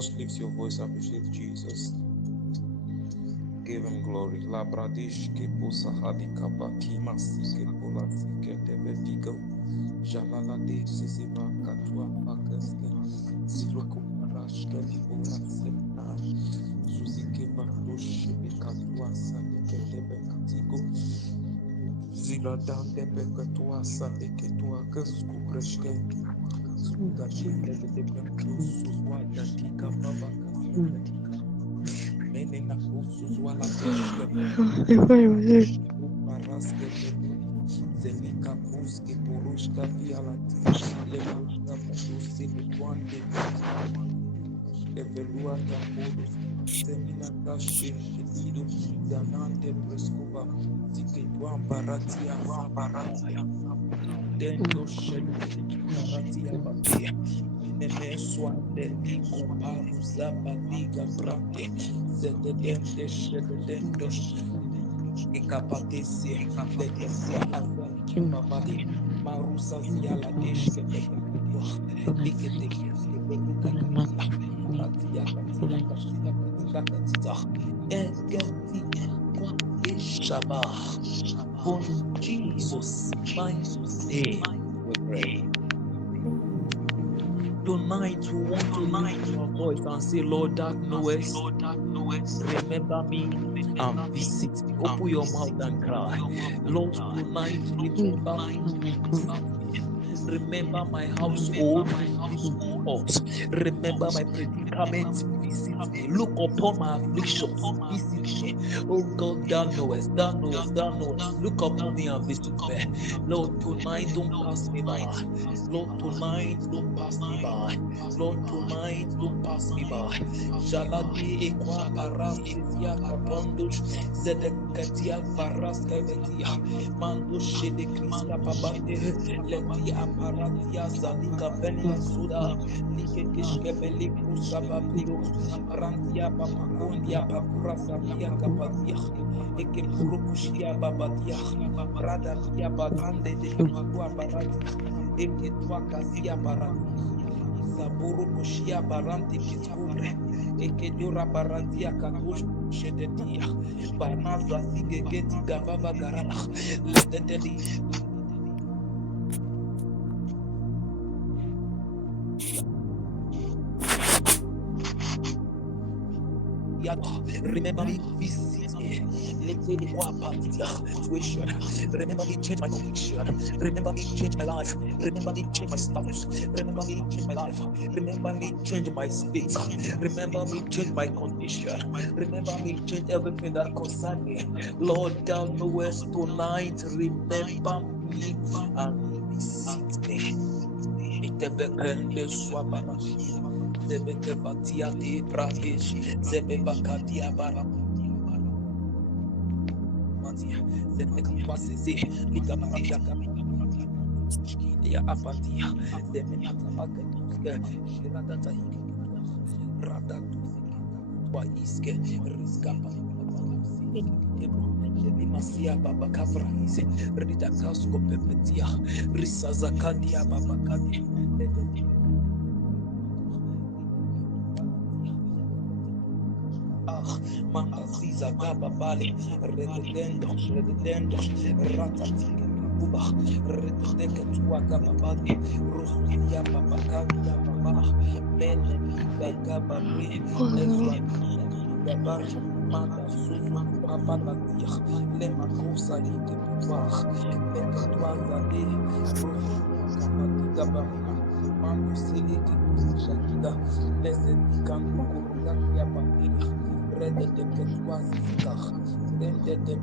Just lift your voice, appreciate Jesus. Give him glory. La bradish ke posa hadika bakima sike pola sike tebetigo. Jalala de sisiva katua pakaske. Siloko parashke libora semna. Zuzike bakush bikatua sadike tebetigo. Zila dante bekatua sadike tua kasku preshke. Zuga shinde de bekus suzwada tika baba kasike. Menena kusus wala deshke paraske zelika kuske porushka vialati levushka padusi likwande evelua tapodos semina kashe shedido zanante preskuba zike baratia baratia dendo shedi baratia batia Nemeswa de Dico Parusa Badiga Brate, Zedende Shedendo Ekapatesi, Lekesia Azali Kimabadi, Marusa Ziala Deshke, Diketekiske Beluka Katia, Ratia Katia Katia Katia Katia, Egeti Kwa Shabbat, for Jesus' mighty name we pray. Tonight we want to lift our voice and say, Lord, that knowest, remember me and visit me. Open your mouth and cry. Lord, tonight remember me and visit me. Remember my household, visit us. Remember my predicament, visit me. Look upon my afflictions, visit me. Oh God, thou knowest, thou knowest, thou knowest. Look upon me and visit me. Lord, tonight don't pass me by. Lord, tonight don't pass me by. Lord, tonight don't pass me by. Jaladi ekwa parasizia kapondos zedekatia paraska vetia mando shede kriska pabande leti aparatia zalika venia suda like kishke bele kusa babido rantia papakondia papura sabia kapatia eke purukushia babadia rada kia balande de kwa baratia eke tua kasia baratia Zaburu kushia baranti kitkubre ekedura baratia katush shedetia banaza sigegeti gavava garara lededeli remember me, visit me. Let's say what situation. Remember me, change my conviction. Remember me, change my life. Remember me, change my status. Remember me, change my life. Remember me, change my space. Remember me, change my condition. Remember me, change everything that concerns me. Lord, thou knowest tonight. Remember me and visit me. Zebeke batia de pradesh, zebeba kadia bara. Zebeka pasese, liga baratia ya apatia, zemena tabaka tuske, shirada tahiki rada tuske, wa iske, riska pa. Masia baba kafraise, rida kasko pepetia, risa zakadia baba kadia. Manda ziza gaba bale rededendo ratatike kuba rededeke tua gaba bale rosulia baba kavia baba mene kiba gaba re ezwa gabar manda suzu baba latia lema kosa like pouvoir meke tua zade rosulia kapati gaba mando seleke shakida lese dikandu kurugatia bandega Rede de Ketuazika, Rende de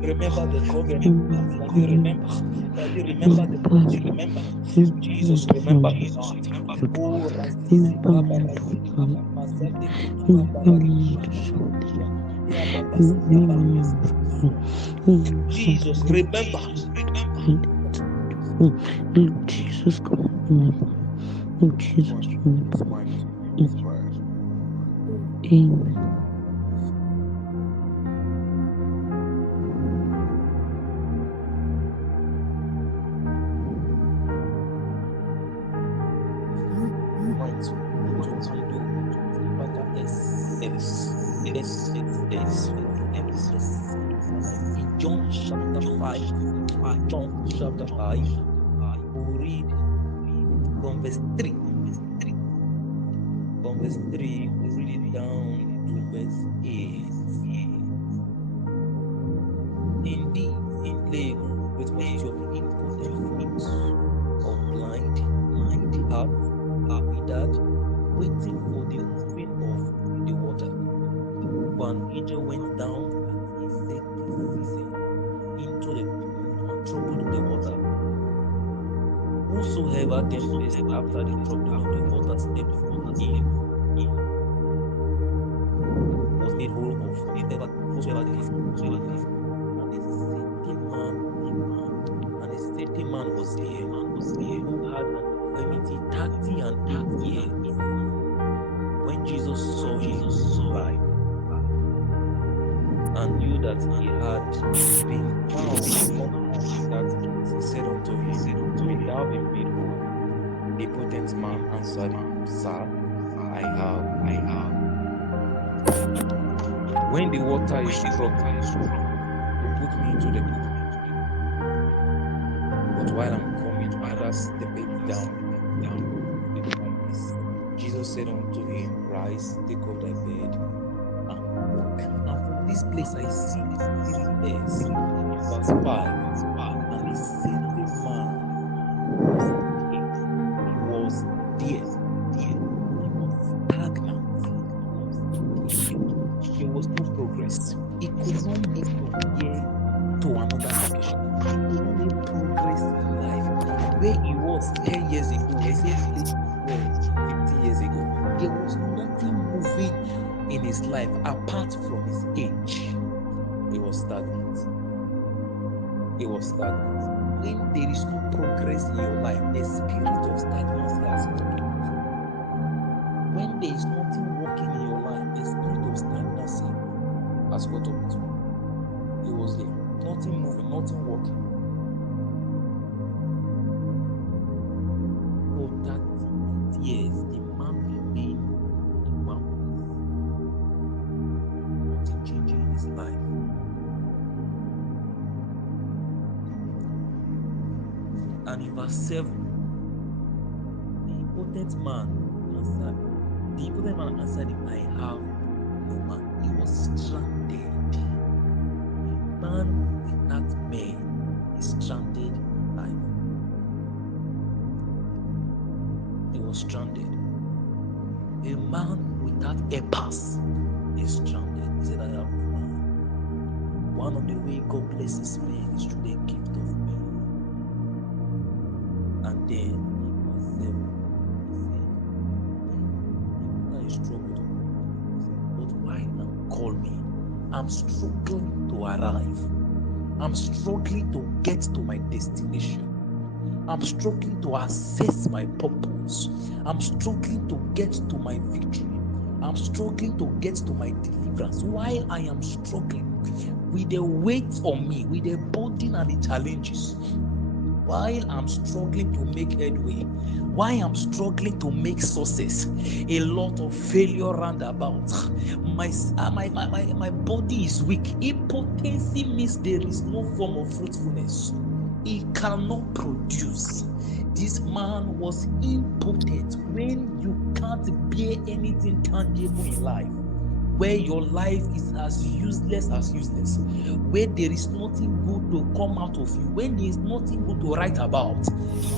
remember the covenant that you remember the pledge you remember Jesus remember me not oh Razizi Baba Mazadi Ketua Jesus remember Jesus Jesus Amen. trying to handle Bata SSS to handle the sickness in our life. In John chapter 5, we'll read from verse 3. From verse 3, we'll read it down to verse 8. Indeed, lay a great multitude of impotent foot, of blind, halt, withered, waiting for the moving of the water. For an angel went down at a certain season into the pool and troubled the water. Whosoever then first after the troubling of the water stepped in was made whole of whosoever did it. And a certain man was there who had an infirmity 38 years. When Jesus saw him, cried, and knew that he had been found not in that case, he said unto him, Will thou be made whole? The potent man answered him, Sir, I have. When the water is troubled, you put me into the pool. But while I'm coming, another steppeth down the place. Jesus said unto him, Rise, take up thy bed, and walk. And from this place I see 3 years. In verse 5, and a certain man was there. He was stagnant. There was no progress. He could not move from here to another location. He could not make progress in life. Where he was 10 years ago, the same place he was 50 years ago. There was nothing moving in his life apart from his age. He was stagnant. When there is no progress in your life, the spirit of stagnancy has come. When there is nothing working in your life, the spirit of stagnancy has got up. It was there. Nothing moving, nothing working. For 38 years, the man remained in one place. Nothing changing in his life. And in verse 7, the impotent man answered him, I have no man. He was stranded. A man without men is stranded in life. He was stranded. A man without a pass is stranded. He said, I have no man. One of the ways God blesses men is through the gift of men. And then verse 7, he said, I struggled. But why now call me? I'm struggling to arrive. I'm struggling to get to my destination. I'm struggling to assess my purpose. I'm struggling to get to my victory. I'm struggling to get to my deliverance. While I am struggling with the weight on me, with the burden and the challenges, while I'm struggling to make headway, while I'm struggling to make success, a lot of failure roundabout. My body is weak. Impotency means there is no form of fruitfulness. He cannot produce. This man was impotent. When you can't bear anything tangible in life, where your life is as useless, where there is nothing good to come out of you, when there is nothing good to write about,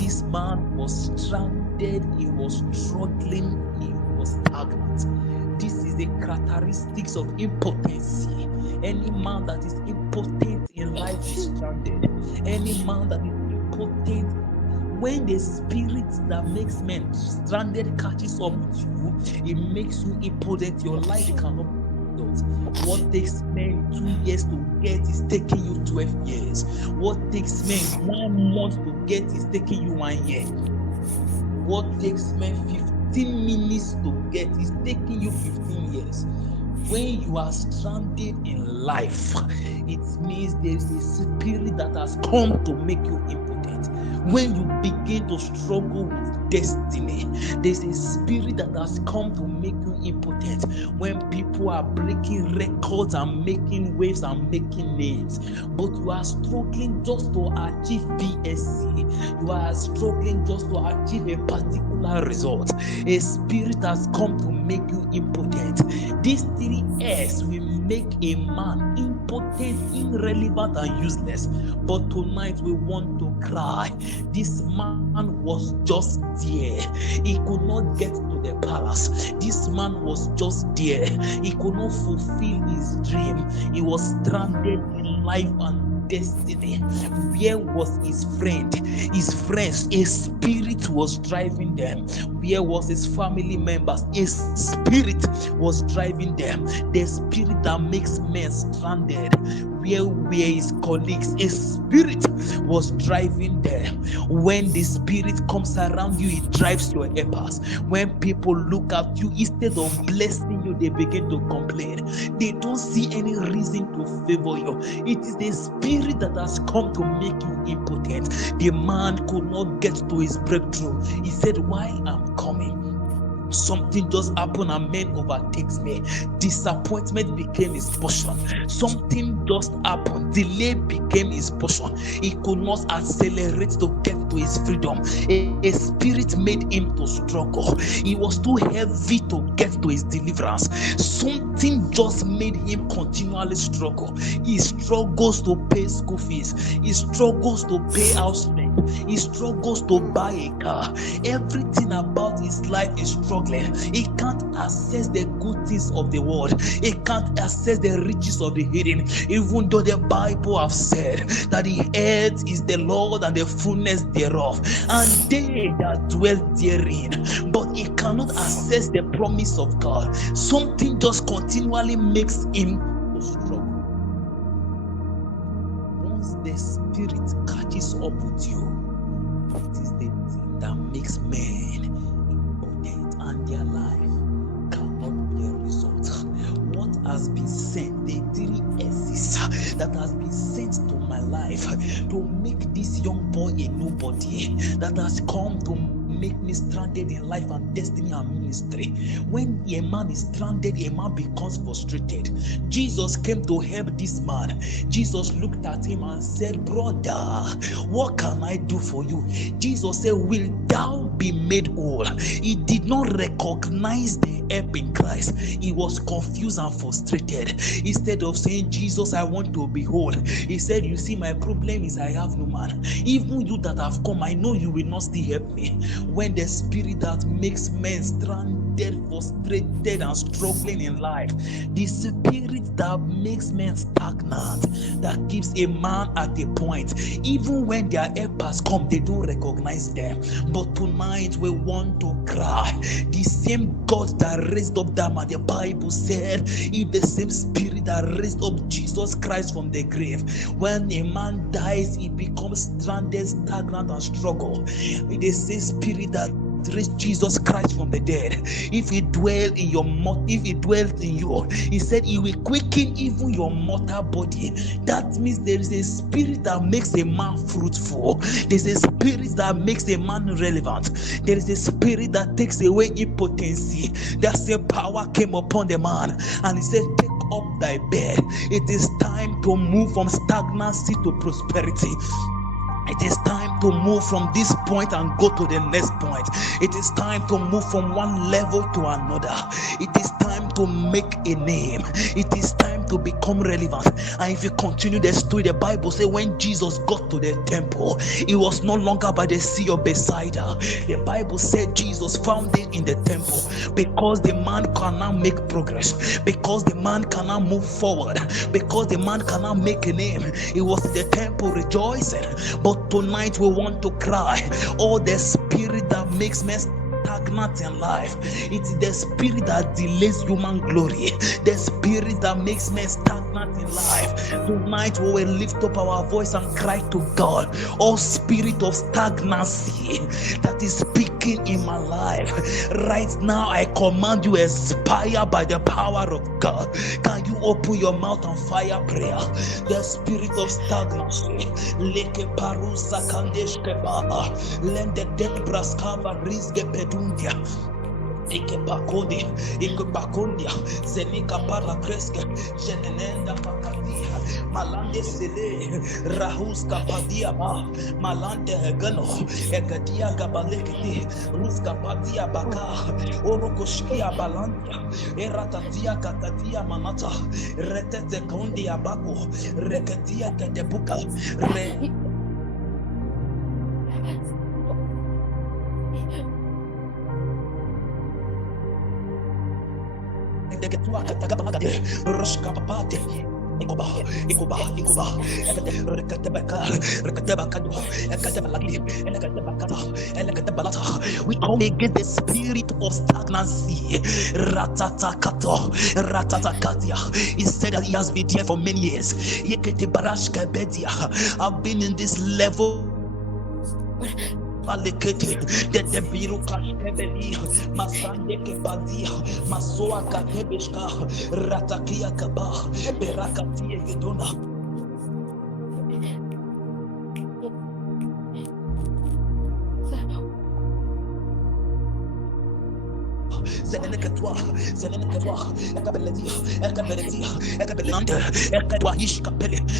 this man was stranded, he was struggling, he was stagnant. This is the characteristics of impotency. Any man that is impotent in life is stranded. Any man that is impotent, when the spirit that makes men stranded catches up with you, it makes you impotent. Your life cannot be built. What takes men 2 years to get is taking you 12 years. What takes men 1 month to get is taking you 1 year. What takes men 15 minutes to get is taking you 15 years. When you are stranded in life, it means there is a spirit that has come to make you impotent. When you begin to struggle with destiny. There's a spirit that has come to make you impotent. When people are breaking records and making waves and making names, but you are struggling just to achieve BSc, you are struggling just to achieve a particular result. A spirit has come to make you impotent. These 3 S will make a man impotent, irrelevant, and useless. But tonight we want to cry. This man was just there. He could not get to the palace. This man was just there. He could not fulfill his dream. He was stranded in life and destiny. Where was his friend? His friends, a spirit was driving them. Where was his family members? A spirit was driving them. The spirit that makes men stranded. Where were his colleagues? A spirit was driving them. When the spirit comes around you, it drives your helpers. When people look at you, instead of blessing you, they begin to complain. They don't see any reason to favor you. It is the spirit that has come to make you impotent. The man could not get to his breakthrough. He said, "Why I'm coming? Something just happened and men overtakes me." Disappointment became his portion. Something just happened. Delay became his portion. He could not accelerate to get to his freedom. A spirit made him to struggle. He was too heavy to get to his deliverance. Something just made him continually struggle. He struggles to pay school fees. He struggles to pay house rent. He struggles to buy a car. Everything about his life is struggling. He can't access the good things of the world. He can't access the riches of the hidden. Even though the Bible have said that the earth is the Lord and the fullness thereof, and they that dwell therein, but he cannot access the promise of God. Something just continually makes him to struggle. Once the spirit catches up with you, it is the thing that makes men impotent, and their life cannot be a result. What has been sent, the 3 S's that has been sent to my life to make this young boy a nobody, that has come to make me stranded in life and destiny and ministry. When a man is stranded, a man becomes frustrated. Jesus came to help this man. Jesus looked at him and said, "Brother, what can I do for you?" Jesus said, "Will thou be made whole?" He did not recognize the help in Christ. He was confused and frustrated. Instead of saying, "Jesus, I want to be whole," he said, "You see, my problem is I have no man. Even you that have come, I know you will not still help me." When the spirit that makes men stranded, frustrated, and struggling in life, the spirit that makes men stagnant, that keeps a man at a point, even when their helpers come, they don't recognize them. But tonight we want to cry. The same God that raised up that man, the Bible said, if the same spirit that raised up Jesus Christ from the grave, when a man dies, he becomes stranded, stagnant, and struggle. It is the spirit that raised Jesus Christ from the dead. If he dwells in your if he dwells in you, he said he will quicken even your mortal body. That means there is a spirit that makes a man fruitful. There's a spirit that makes a man relevant. There is a spirit that takes away impotency. That same power came upon the man and he said, "Take up thy bed." It is time to move from stagnancy to prosperity. It is time to move from this point and go to the next point. It is time to move from one level to another. It is time to make a name. It is time to become relevant. And if you continue the story, the Bible says when Jesus got to the temple, he was no longer by the sea of Bethsaida. The Bible said Jesus found it in the temple because the man cannot make progress, because the man cannot move forward, because the man cannot make a name. He was in the temple rejoicing. But tonight we want to cry. Oh, the spirit that makes men stagnant in life, it's the spirit that delays human glory, the spirit that makes men stagnant in life. Tonight we will lift up our voice and cry to God. Oh, spirit of stagnancy that is speaking working in my life. Right now, I command you expire by the power of God. Can you open your mouth on fire prayer? The spirit of stagnancy. Leke parusa kandeshkeba. Lende dembraskava rizge pedundia. Ikebakondia, Zenika para kreske, Jenenda pakadia, Malande sele, Rahuska padia ba, Malande hegano, Egadia gabalekiti, Ruska padia baka, Orokoskia balandia, Eratatia katatia manata, Retete kondia bako, Reketia kadebuka, We come against the spirit of stagnancy. He said that he has been there for many years. I've been in this level. The biru kashkebeli masande ke badia masoa katebeshka ratakia kaba berakatie gedona Zenekatwa,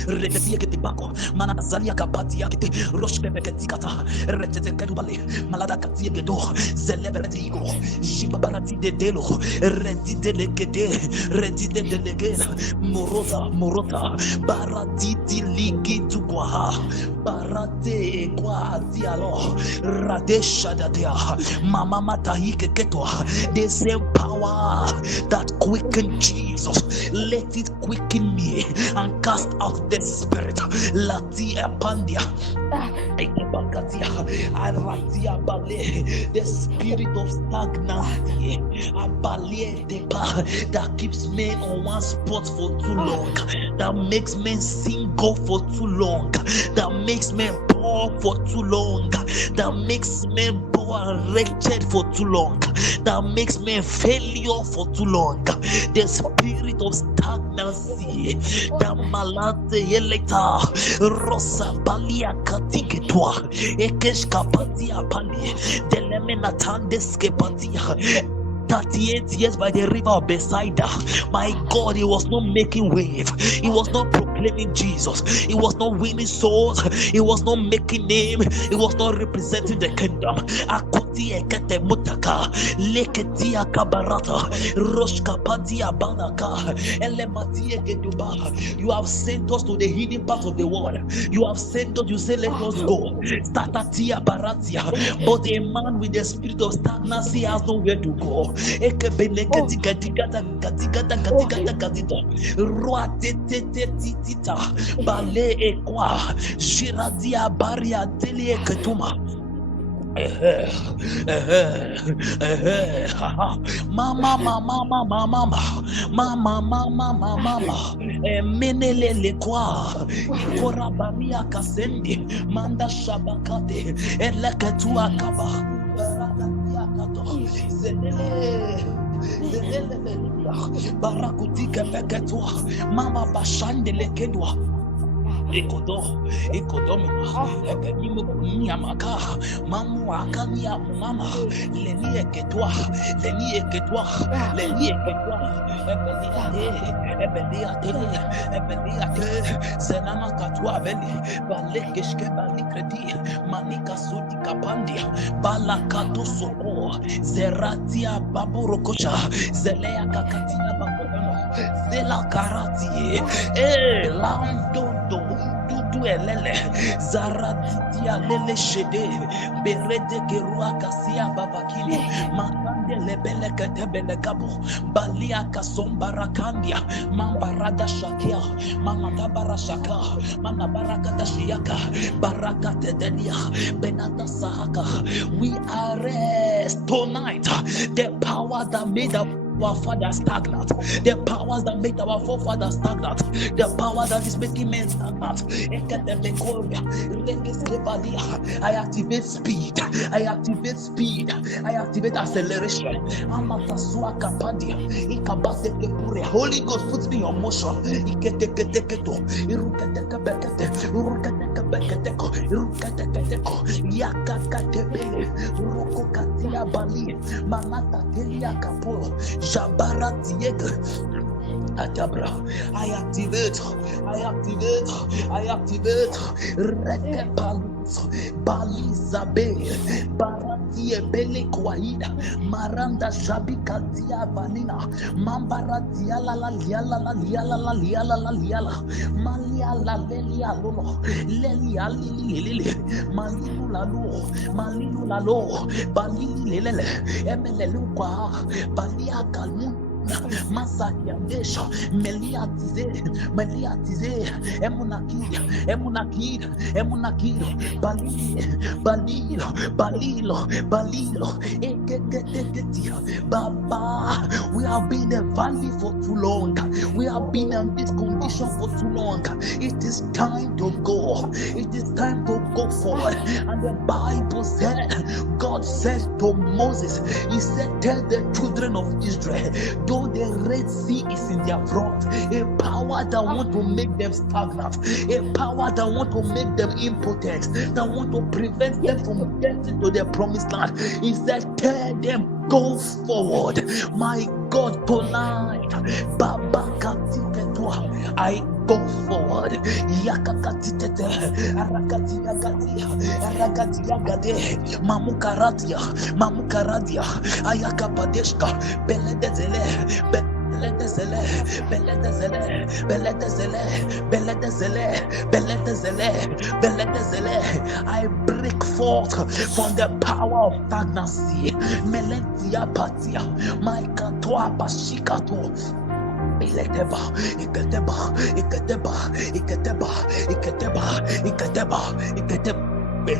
Redetia Ketibako, Manazalia Kapatia, Roshke Beketikata, Retetekadubale, Malada Katia Gedo, Zeleberetigo, Shibabarati de Delo, Redi Delegede, Redi Delegeda, Morota, Baratiti Ligi Tuquaha, Barate Quadialo, Radesha Dadia, Mama Matahike Ketwa, the same power that quickened Jesus, let it quicken me and cast out the spirit. Latia Pandia. The spirit of stagnancy that keeps men on one spot for too long, that makes men single for too long, that makes men poor for too long, that makes men poor and wretched for too long, that makes men failure for too long. The spirit of stagnancy, that malate yeleta rosa balia katige. Ekeshkapatia pali, Delemenatandeskapatia. 38 years by the river of Bethsaida. My God, he was not making wave. He was not proclaiming Jesus. He was not winning souls. He was not making name. He was not representing the kingdom. Akuti ekete mutaka, leketia kabarata, roshkapatia banaka, elematia geduba. You have sent us to the hidden part of the world. You have sent us, you say, let us go. Statatia baratia. But a man with the spirit of stagnancy has nowhere to go. Bale ekwa jiradia baria delie ketuma. Mama, menele lekwa, ikora bamia kasendi, manda shabakate, eleketua kaba, barakutika peketua, mama bashande lekedwa. Ekodoma, Ekanimo Niamaka, Mamu Akania, Mama, Lenie Ketwa, Ebeliate, Senama Katwa Belly, Balekeshke Balikredi, Manika Sudi Kapandia, Balakato Soko, Zeratia Baburokocha, Zelea Kakatina Bakono, Zela Karati, Lando. Dudu elele zaratitia lele shede berede kerua kasia babakini makande lebele katebele kabo balia kasombara kandia mambarada shakia mamabara shaka manabarakata shiaka barakate delia benata sahaka. We arrest tonight the power that made up our fathers stagnant, the powers that made our forefathers stagnant, the power that is making men stagnant. I activate speed, I activate speed, I activate acceleration. Holy Ghost puts me on motion. Atabra, I activate, Rekepalus, Balizabe, Baratie Bele Kwaida, Maranda Shabikatia Vanina, Mambaratia la liala la liala la liala la liala, Malia la lelia lolo, Lelia lili, Malinu la lo, Malinu la lo, Balili lele, Emelelukwa, Balia Kalmun. Masakia Desha, Meliatize, Emunakid, Balilo, Ekeketeketia, Baba. We have been in a valley for too long. We have been in this condition for too long. It is time to go. It is time to go forward. And the Bible said, God said to Moses, He said, tell the children of Israel, though the Red Sea is in their front, a power that want to make them stagnant, a power that want to make them impotent, that want to prevent them from getting to their promised land. He said, tell them, go forward. My God, tonight, Baba Katiketwa, I go forward. Yakakatitete, Arakatiagade, Mamukaradia, Ayakapadeshka, Beledezele, I break forth from the power of stagnancy. Melentia patia, my katoa pashikato. Iketeba. It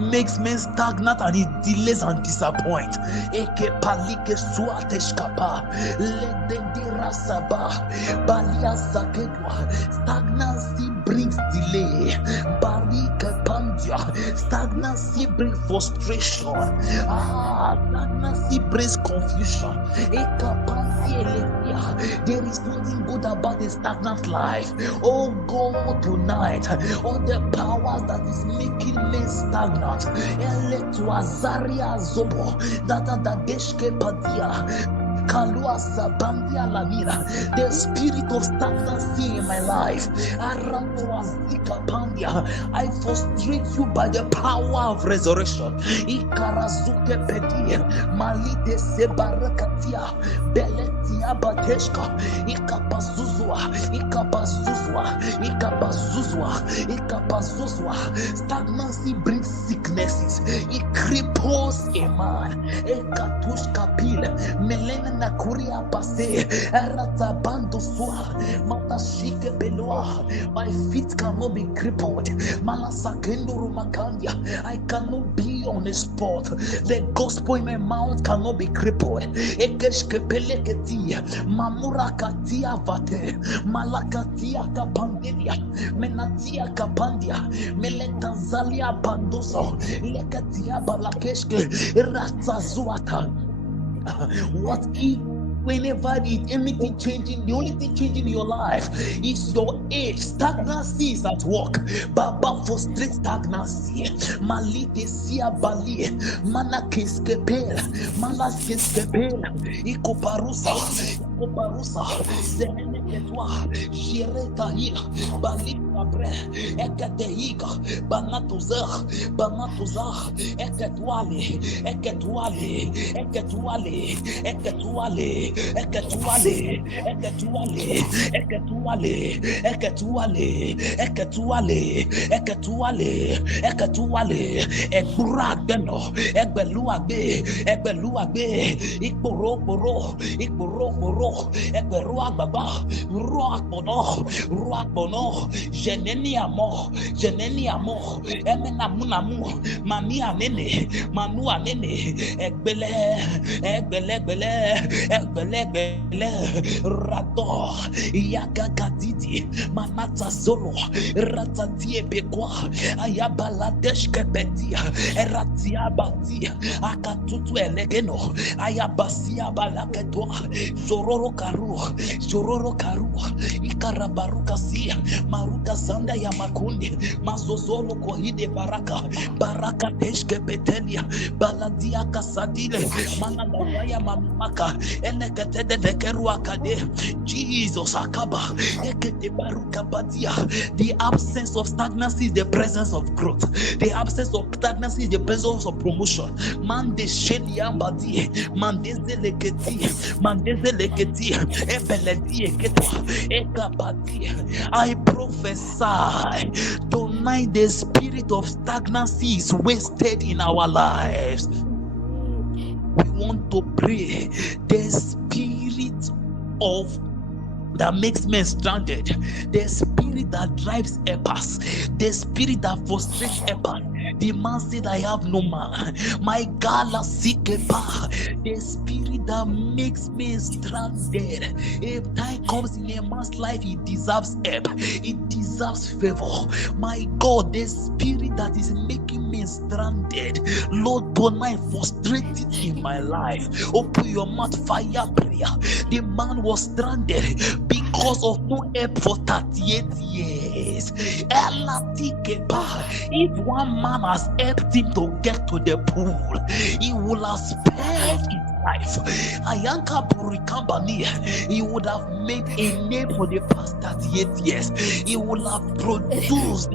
makes men stagnant and it delays and disappoint. Stagnancy brings delay. Stagnancy brings frustration. Stagnancy brings confusion. There is nothing good about a stagnant life. Oh God, tonight, all the powers that is making men stagnant, the spirit of stagnancy in my life, I frustrate you by the power of resurrection. Malite sebarakatia, beletia bateshka, ikapazuzwa. Stagnancy brings sicknesses. It cripples a man. Ekatushka pile, melena nakuria pase, eratabando swa, matashike beloa. My feet cannot be crippled. Malasakendo rumakandia. I cannot be on a spot. The gospel in my mouth cannot be crippled. Mamura katia vate, malakatia kapandia, menatia kapandia, meletanzalia bandoso, lekatia balakeshke, ratzazuata. What if whenever anything changing, the only thing changing in your life is your age? Stagnancy is at work. Baba frustrate stagnancy. Malite sia bali, manakeskepela, malaskeskepela, ikoparusa, zeneketwa, jiretahila, bali abre, eketehiga, banatuza, eketwale. Ekburadeno, egbeluagbe, ikborokboro, ekberuagbaba, ruakbono, jeneni amo, emena munamu, mani anene, manu anene, egbele, rado, yagagadidi, manata zolo, ratatie bekwa, ayabaladesh kebetia, eratia batia, akatutu elegeno, ayabasia balaketwa, zororo karu, ikarabaruka sia, maruka sanda ya makundi, mazozolo kohide baraka teshke betelia, baladia kasadile, managaya mamaka, elekatede dekerua kade, Jesus akaba, ekete baruka badia. The absence of stagnancy is the presence of growth. The absence of stagnancy is the presence of promotion. Mande sheli ambadi, mandeze leketi, ebeledi eketwa, ekabadi. I prophesy tonight the spirit of stagnancy is wasted in our lives. We want to pray the spirit of that makes men stranded, the spirit that drives A.O.P.I, the spirit that frustrates A.O.P.I. The man said, I have no man. My gala sikepa, the spirit that makes men stranded. If time comes in a man's life, he deserves help, it deserves favor. My God, the spirit that is making me stranded, Lord, tonight frustrate it in my life. Open your mouth, fire prayer. The man was stranded because of no help for 38 years. If one man has helped him to get to the pool, he will have spared his life. Ayanka Burikambani, he would have made a name for the past 38 years. He would have produced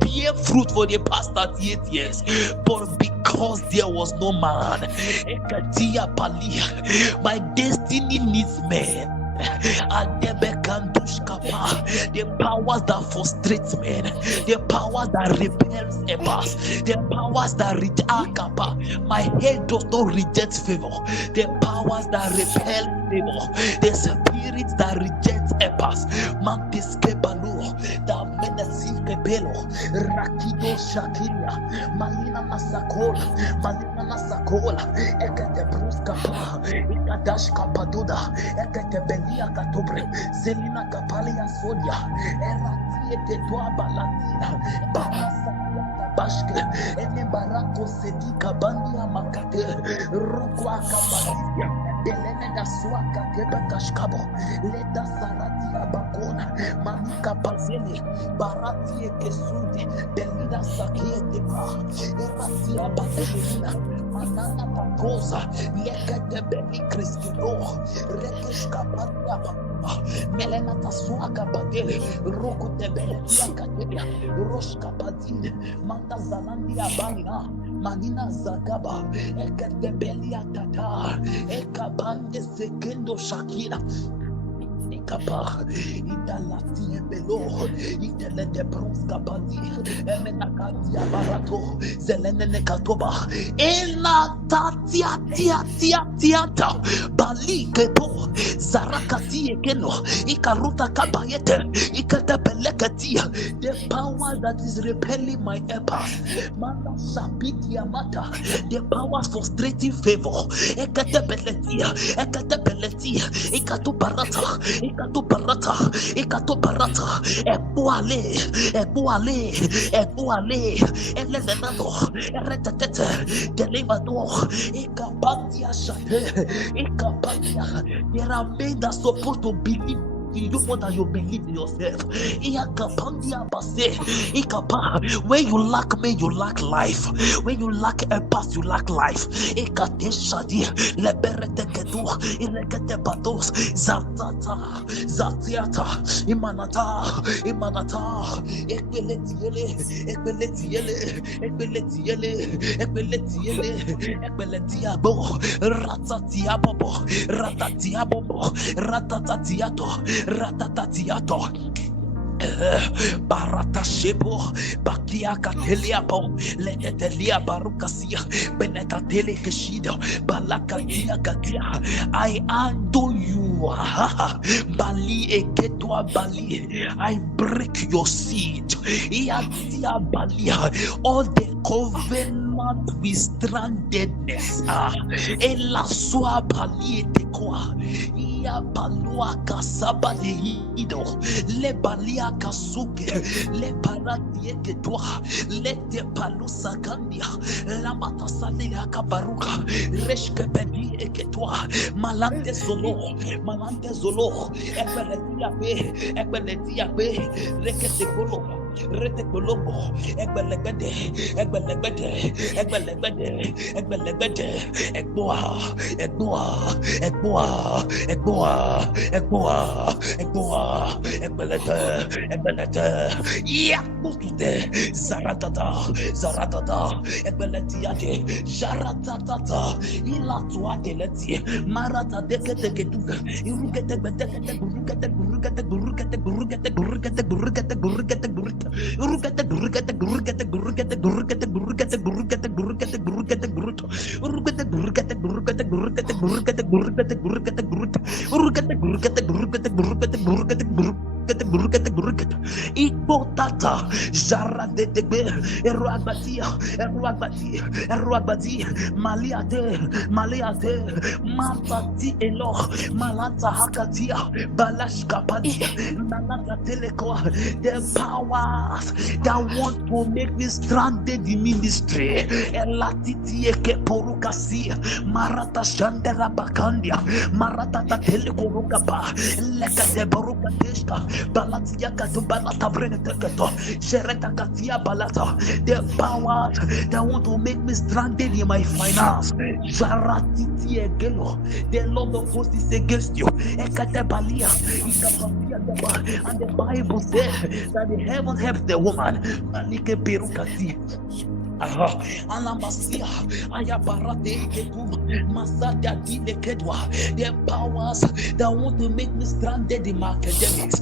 bear fruit for the past 38 years. But because there was no man, my destiny needs men. The powers that frustrate men, the powers that repels Epas, the powers that reject. My head does not reject favor. The powers that repel favor, the spirits that reject Epas, Mantiskebalo, that Menasikebelo, Rakido Shakiria, Malina Masakola, Ekate Bruskapa, Ikadash Kapaduda, Ekate Belia Katobre, Zelina Kapalia Sodia, Eratie Tetuaba Latina, Banasa Bashke, Ene Barako Sedika Bandia Makate, Rukwa Kapalia, Belene da Suaka Kebakashkabo, Leta Saratia Bakona, Manika Bazeli, Baratie Kesudi, Belida Sakie Deba, Eratia Badelina, Manana Pakosa, Lekete Beli Kriskido, Rekeshka Bandia. Melena Tasuaka Badele, Roku Tebelia Katelia, Roshka Badine, Manda Zalandia Balina, Manina Zagaba, Ekatebelia Tata, Ekabande Sekendo Shakira. Ikapa, Idalati Belo, Idelete Bruska Bandi, Emenakatia Barato, Zelene Katoba, Ela Tatia Tiata, Bali Kepo, Zarakati Ekeno, Ikaruta Kabayete, Ikatapelekatia, the power that is repelling my Epas, Manda Sapitia Mata, the powers frustrating favor, Ekatapeletia, Ikatu Barata. Ikato barata, ebuale, elelenado, eretetete, delivador, ikapatia shate, ikapatia. There are men that supposed to believe. You do more than you believe in yourself. When you lack me, you lack life. When you lack a path, you lack life. Zatiata, Imanata, Ratatatiato. Barata Shebo, Bakia Cateliapo, Letelia Barucasia, Benetatele Keshida, Balakatia Katia. I undo you, Bali Eketwa Bali. I break your seed, Iatia Balia, all the covenant with strandedness, Elasua Bali Tekwa, Ia Balua Kasaba de Ido. Le balia kasuke, le paratie que toi, le te palusa candia, la matasalia kabaruka, reshke pedi e que toi, malante zolo, ekbeletia be, rekete kolo. Rete Colombo, Egbelegbede, Egbelete, Yakute, Zaratata, Egbeletiade, Jaratata, Ilatuate Leti, Marata Deketeketuga, Ikotata Jara de Debe Eruabatia Maliate Mapati Elo Malata Hakatia Balashka Padia Nanaka Teleko. The powers that want to make me stranded in ministry, Elatiti Keporukasi Marata Shandera Bakandia Marata Telekorukapa Leka de Borukateshka Balatia Katu Balata Brenetato Shereta Katia Balata. The powers that want to make me stranded in my finance, Jaratiti Egelo. The Lord of hosts is against you. Ekatebalia and the Bible says that the heaven helps the woman. Malike Perukati. Alamasia, Ayabarate, Masada Dile Kedwa. The powers that want to make me stranded in my academics.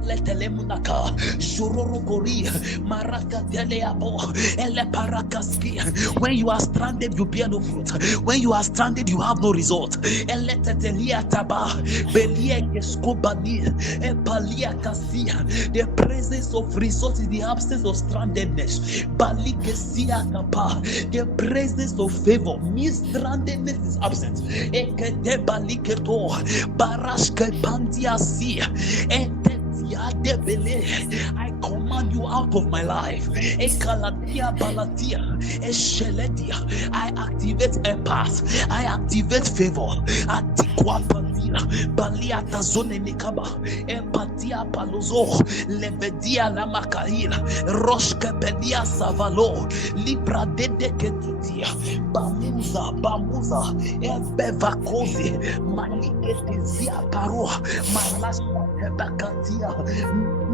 Letelemunaka, Shurorogori, Maraka Teleabo, Ele Parakaski. When you are stranded, you bear no fruit. When you are stranded, you have no result. Eletelia Taba, Belia Escobani, Epalia Cassia. The presence of result is the absence of strandedness. Balikesia Kapa, the presence of favor means strandedness is absent. Ekete Baliketo, Barashke Pandia Sia, I command you out of my life. Ekalatia Balatia, Esheledia. I activate a path. I activate favor. Atikwa Balia, Baliata Zone Nikaba, Empatia Palozo, Levedia Lamakaila, Roshke Belia Savalo, Libra de Ketutia, Bamuza, Ebevakozi, Maniketizia Paroa, Malasha Bakatia,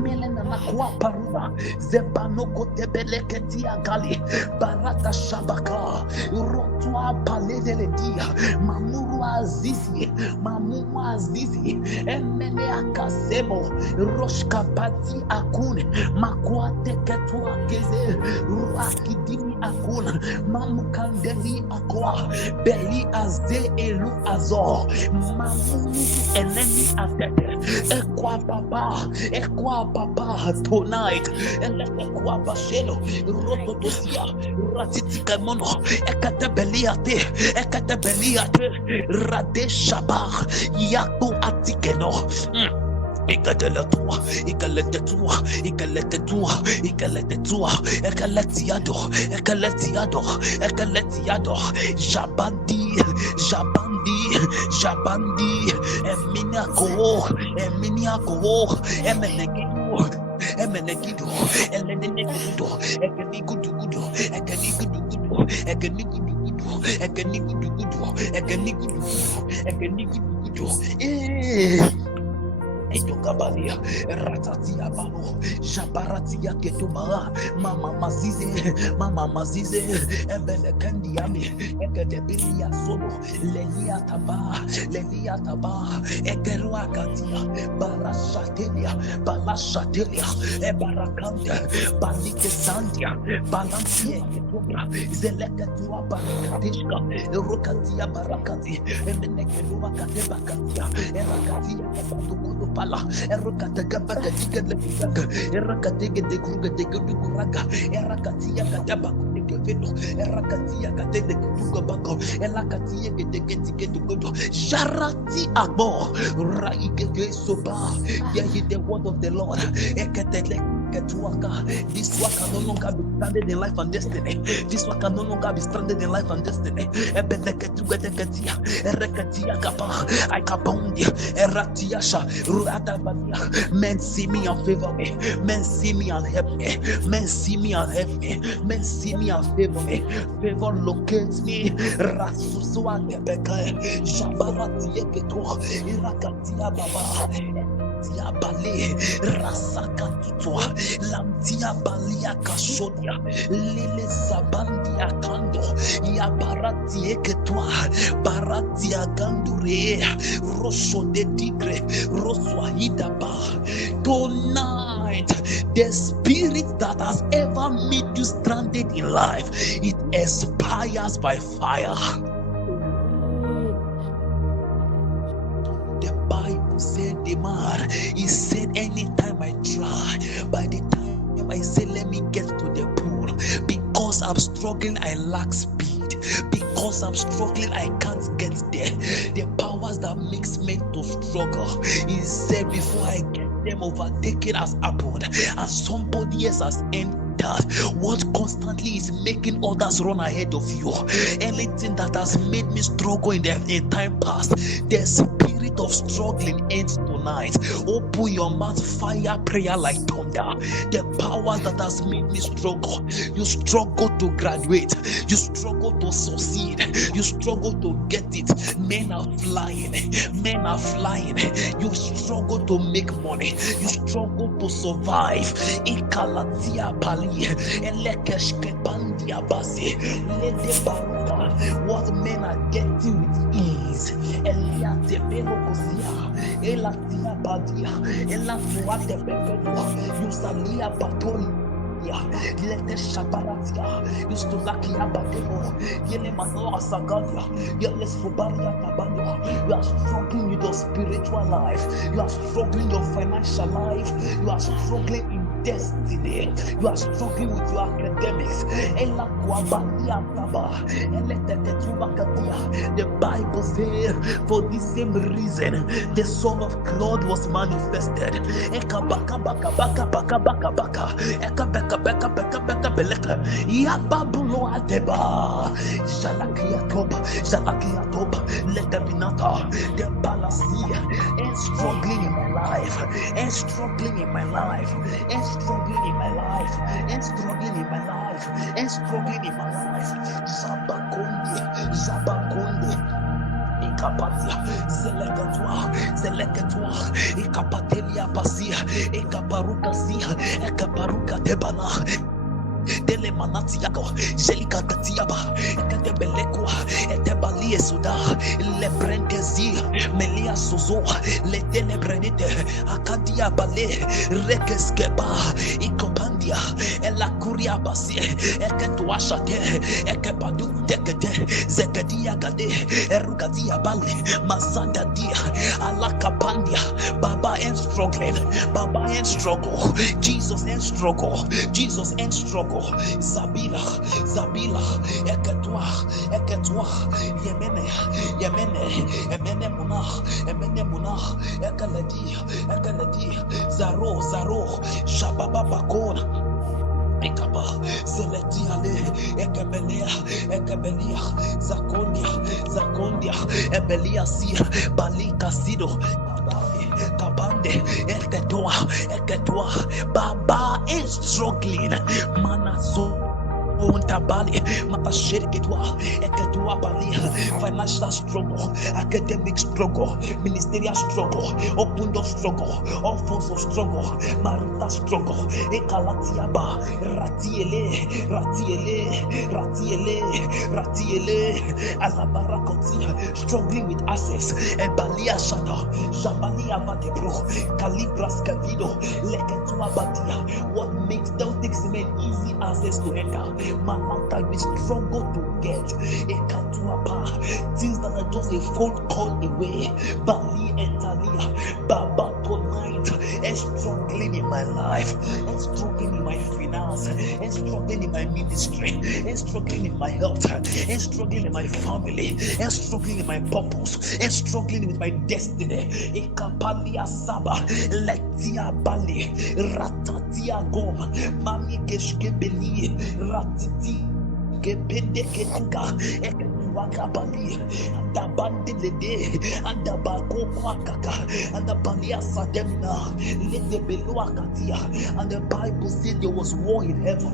Melena Nakwa Paruna, Zebanoko Tebeleketia Gali, Barata Shabaka, Rotua Paledeledia, Mamurua Zizi, Emenea Kasemo, Roshka Pati Akune, Makwa Teketua Geze, Ruakidimi Akuna, Mamukandeli Akwa, Beli Azde Elu Azor, Mamu Enemi Atete, Ekwa Papa tonight, and let Ekwa Bashelo, Rototosia, Ratitika Mono, Ekatebeliate, Rade Shabach, Yaku Atikeno. Ikaletetua, Jabandi, Eminiako, Emenegido, Elenigudo, Etokabalia, Ratatia Balo, Jabaratia Ketuma, Mama Mazize, Ebele Kandiami, Ekedebilia Solo, Lelia Taba, Ekeruakatia, Balashatelia, Ebarakanda, Balike Sandia, Balantia Ketubra, Zelekatua Barakatishka, Erokatia Barakati, Emenekelua Katebakatia, Erakatia Katukudupala, Erokatagabakatika Lepitaka, Erakatege de Kruga de Guduraga, Erakatia Katabaku. Erakatia Katede Kugabako, Elakatia Gedegetugodo, Sharati Abo, Raigege Soba, hear the word of the Lord. This work can no longer be stranded in life and destiny. This work can no longer be stranded in life and destiny. I kabondi, men see me and favor me. Men see me and help me. Men see me and help me. Men see me and favor me. Favor locates me. Rasuswa tebeka, Shabarati Eketo, Irakatia Baba. Tia Bale, Rasaka Tutwa, Lamtia Balia Kashodia, Lile Sabandia Kando, Yabarati Eketwa, Baratia Gandure, Rosso de Tigre, Roswahida Ba. Tonight, the spirit that has ever made you stranded in life, it expires by fire. The Bible said the man, he said, anytime I try, by the time I say let me get to the pool, because I'm struggling, I lack speed. Because I'm struggling, I can't get there. The powers that makes men to struggle, he said, before I get them overtaken has happened, and somebody else has entered. What constantly is making others run ahead of you? Anything that has made me struggle in time past, the spirit of struggling ends tonight. Open your mouth, fire prayer like thunder. The power that has made me struggle, you struggle to graduate, you struggle to succeed, you struggle to get it. Men are flying, you struggle to make money, you struggle to survive. Ikalatia pali, elekeshke pandia basi, lede baruka. What men are getting with ease, eliate belokosia, elatia badia, elatuate bebetua, yusalia batoni. Let the Shabaratia used to lucky Abademo, Yelemano Asagalia, Yeles Fubaria Tabano. You are struggling with your spiritual life, you are struggling your financial life, you are struggling in destiny, you are struggling with your academics. The Bible says, for this same reason, the Son of God was manifested. The Palacia and struggling in my life, and struggling in my life, and struggling in my life, and struggling in my life, and struggling in my life. Zabakonde. Ikapatia, Zelekatwa, Ikapatelia Pasia, Ikaparuka Sia, Ekaparuka Debana. Dele manatiago, Jelika Katiaba, Ekatebelekwa, Etebalie Suda, Lebrentezi, Melia Sozo, Letelebrenite, Akadia Bale, Rekeskeba, Ikopandia, Elakuria Basie, Eketuashate, Ekepadu Dekete, Zekadia Gade, Erugadia Bale, Mazanda Dia, Alakapandia, Baba and struggling, Baba and struggle, Jesus and struggle, Jesus and struggle. Zabila, Eketwa, Yemene Muna, Ekaledi, Zaro, Shababa Bakona. Ekaba, Zeletiale, Ekebelia, Zakondia, Ebelia Sia, Balika Sido, Kabande, Eketwa, Baba is struggling, Manaso. Financial struggle, academic struggle, ministerial struggle, open door struggle, all forms of struggle, marital struggle, ekalatiaba, ratiele, alabarakoti, struggling with access, ebalia shada, jabalia vadebro, calibras cavido, leketua badia. What makes them takes men easy access to enter? Malata, we struggle to get things that are just a phone call away. Bali and Talia, Baba tonight, and struggling in my life, and struggling in my finance, and struggling in my ministry, and struggling in my health, and struggling in my family, and struggling in my purpose, and struggling with my destiny. Ekapalia Saba, Letia Bali, Ratatia Gom, Mami Keshkebeli, Ratiti. Gepende ketuga wakabali andabandilede andabako kwakaka andabalia sademna let the below katia. And the Bible said there was war in heaven.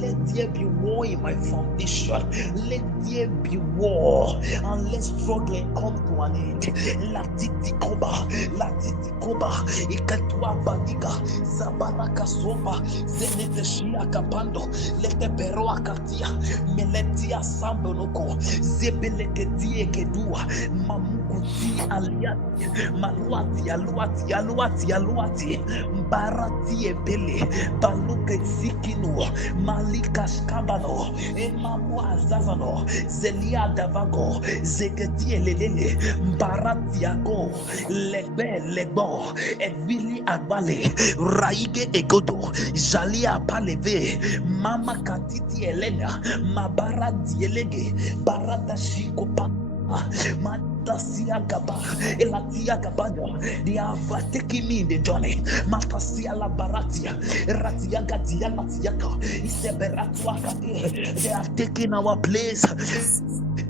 Let there be war in my foundation. Let there be war, and let struggle come to an end. Latiti koba ikatua badiga zabaraka soba zenete shia kapando let the beroa katia meletia sambonoko zebeleketie kedua mamukuti aliati aluati mbarati ebele baluke zikino malika skabano emamu azazano zelia davago zegetie lelele mbarati ago lebo evili agbale raige egodo jalia paleve mama katiti elena mabara dielege barada shikopa Matasia Gaba, Elatia Gabano, they have taken me in the journey. Matasia la Baratia, Ratia Gatia Latiaka, Iseberatua, they have taken our place.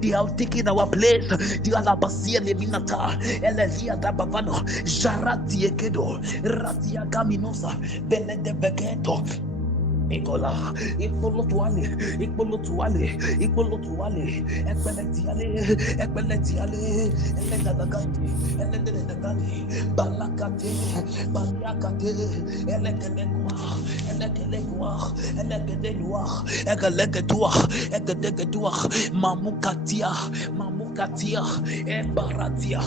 They have taken our place. The Alabasia Leminata, Elevia Dabavano, Jarati Ekedo, Ratia Gaminosa, Bele de Begeto. Ecola, Ecolotuale, Equaletiale, Elegagati, Balacate, Baliacate, Elegalegua, Mamukatia, Ebalatia,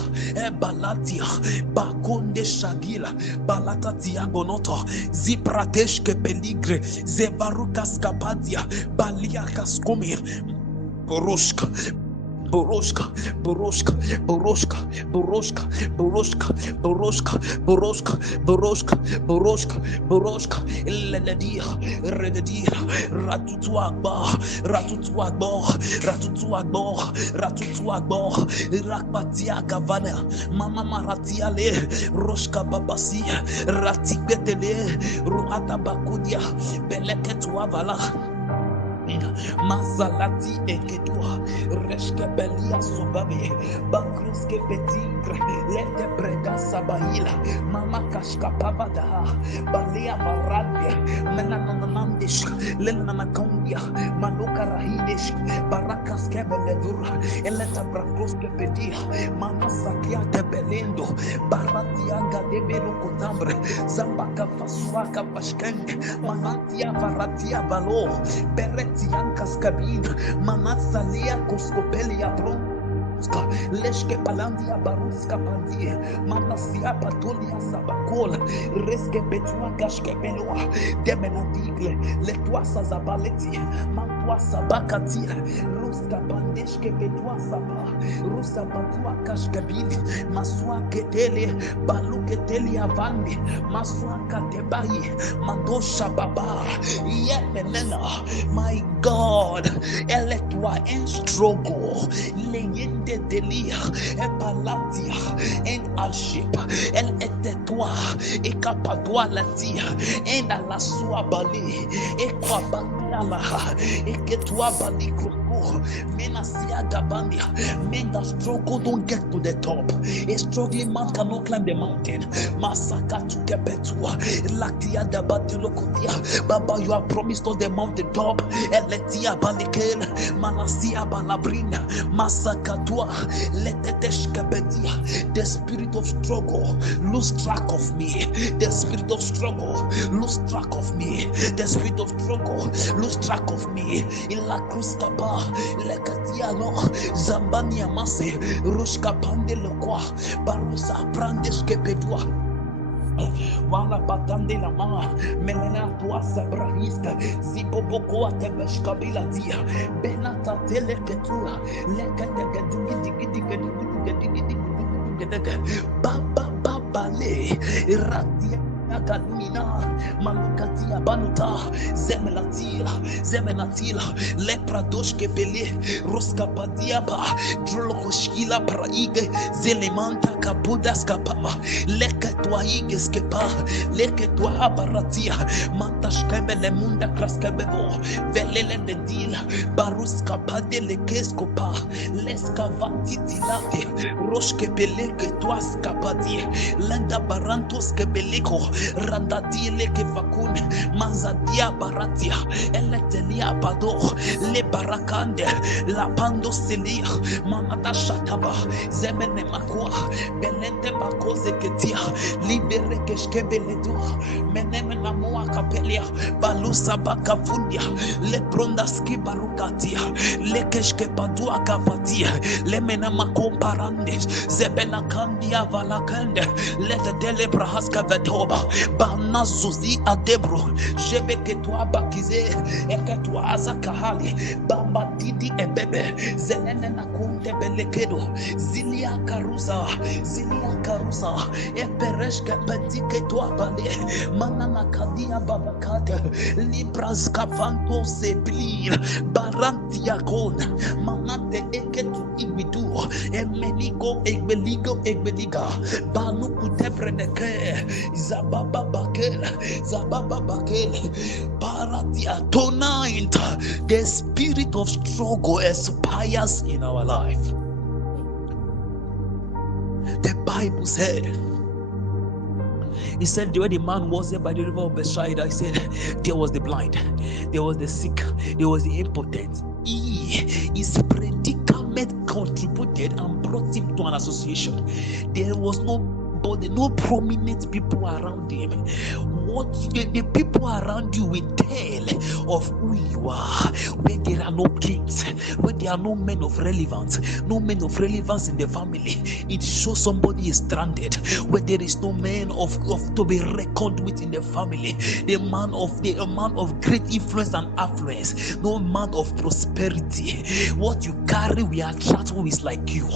Bakonde Shagila, Balakatia Bonoto, Zipratesh Peligre, Zevarukas Kapadia, Baliakas Komir, Boroshka, Lenedia, Renedia, Ratutuagbo, Rakpatia Gavana, Mama Maratia Le, Roshka Babasi, Ratiketele, Ruata Bakudia, Beleketuavala. Mazalati ekedua reske belia sobabe bakruske petigre lete prega sabahila mama kashka pavada balia barade menananandish lenanakondia manuka rahidish barakas kebelevura eleta brakoske pedia mama sakia tebelendo baratianga de belo kotambre zambaka fasuaka pashkende manatia varatia valo Tiancas cabina, mamazalia coscopelia bronca, leshke palandia baruska pandia, manasia patolia sabacola, resque betua gashke beloa, demenadigle, letuasa zabaleti, mantua sabakatia, ruska pandeshke betua saba, rusa batua kashkabili, masua ketele, baluketelia vandi, masua katebai, mandosha baba, yemenena. My God, eletwa en struggle, leyende delia, epalatia, en alship, el etetwa, ekapadwa latia, en alasua bali, ekwa banala, eketwa balikro. struggle. Men that struggle don't get to the top. A struggling man cannot climb the mountain. Masaka to Kepetua, Lakia da Batilokotia. Baba, you are promised on the mountain top. Eletia Balikel, Manasia Balabrina, Masakatua, Leteteshkabetia. The spirit of struggle, lose track of me. The spirit of struggle, lose track of me. The spirit of struggle, lose track of me. Ila Kruskapa, Lekatiano, Zambania Mase, Rushka Pandelokwa, Barusa Prandeskepedua. Wala batande la ma melena tua sabrahista zipo boko atebesh kabila dia benata tele ketura lekete gedigi baba baba le ratia Kadmina, Manukatia Banuta, Zemenatila, Lepradoshke Bele, Roska Padiapa, Drolokoshkila Praige, Zelemanta Kapudas Kapama, Leketwaige Skepa, Leketwa Baratia, Mantashkebele Munda Kraskebebo, Velele de Dila, Baruska Pade Lekeskopa, Leskavatitilate, Roshke Beleke Twaskapadi, Lenda Barantos Kebeliko. Randadile ke vakune manzadia baratia eletelia bado le barakande la pando selia manata shataba zemene makwa belende bakoze ketia libere keshkebeledu meneme na moa kapelia balusa bakafundia le brondaski barukatia le keshke padua kavatia le mena makomparande zebela kandia valakande le dele brahaska vetoba Banazuzi adebro jebeketwa bakize eketwa azakahali bamba didi ebebe zelene na kunte belekedo zilia karusa epereshka petiketua bale manana kadia babakata libras kafanto seblir barantia kona manate eketu ibidu emeligo egbeliga banu kutebreneke Zababa Bakel, Paratia. Tonight, the spirit of struggle expires in our life. The Bible said, he said, the way the man was there by the river of Bethsaida, he said, there was the blind, there was the sick, there was the impotent. His predicament contributed and brought him to an association. There was no prominent people around him. What the people around you will tell of who you are, where there are no kings, where there are no men of relevance in the family. It shows somebody is stranded. Where there is no man of to be reckoned with in the family, a man of great influence and affluence, no man of prosperity. What you carry will attract who is like you.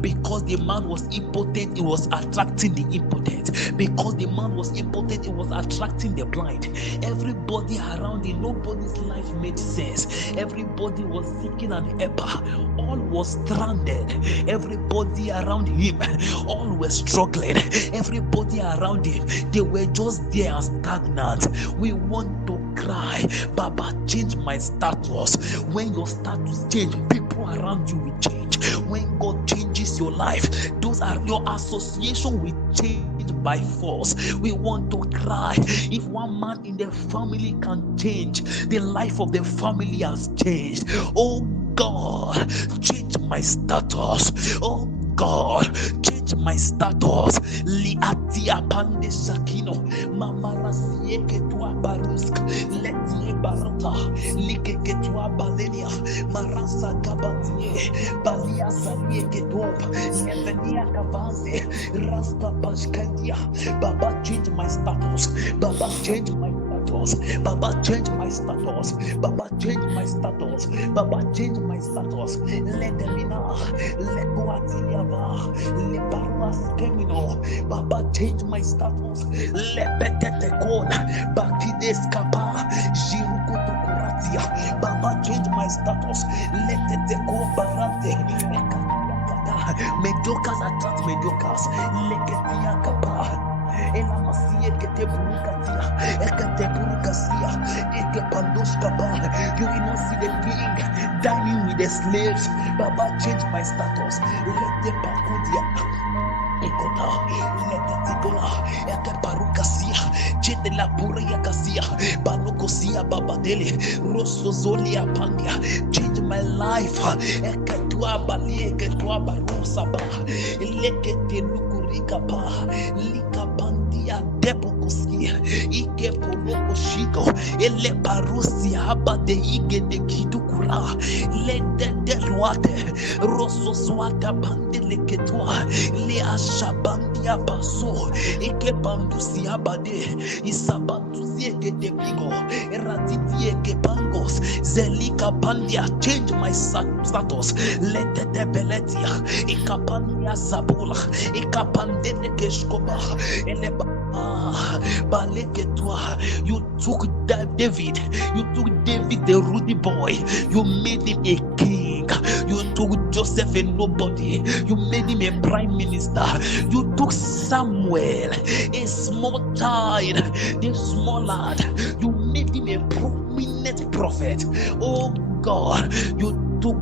Because the man was impotent, it was attracting the impotent. Because the man was impotent, it was attracting the blind. Everybody around him, nobody's life made sense. Everybody was seeking an A.O.P.I. All was stranded. Everybody around him, all were struggling. Everybody around him, they were just there and stagnant. We want to cry, Baba, change my status. When your status change, people around you will change. When God changes your life, those are your association will change by force. We want to cry. If one man in the family can change, the life of the family has changed. Oh God, change my status. Oh God, change my status. Liatia pande sakino, mamara sieke tua barusk, letie barata, like ketua balenia, marasa kabatie, balia salieke top, nevenia kavaze, rasta pashkandia. Baba, change my status. Baba, change my status. Baba, change my status. Baba, change my status. Baba, change my status. Let them in. Let go at the Paras Kemino. Baba, change my status. Let Petete Kona. Bakides Kapa. Jiruko Kuratia. Baba, change my status. Let it go Barate. Mediocres attract mediocres. Leketia Kapa. ela masie kete burukatia, ekete burukasia, eke pandoskaba. You will not see the king dining with the slaves. Baba, change my status. Let the pakudia. Ekota, leketigola, eke parukasia, chede la puria kasia, banokosia babadele, rosozolia pandia, change my life, eke tua bali, eke tua barusa ba, lekete lukurika pa, lika pandia debokosia, ike poloko shiko, ele parusia abade ike de kidukura, le de ruate, rososwata pandele ketua, le ashabandia baso, eke bandusi abade, isabandusi eke debigo, eratiti eke bangos, zelika pandia, change my status, let the beletia, ikapandia sabula, ikapandele keshkoba, eleba. You took David, the Rudy boy, you made him a king. You took Joseph a nobody, you made him a prime minister. You took Samuel, a small child, the small lad, you made him a prominent prophet. Oh God, you took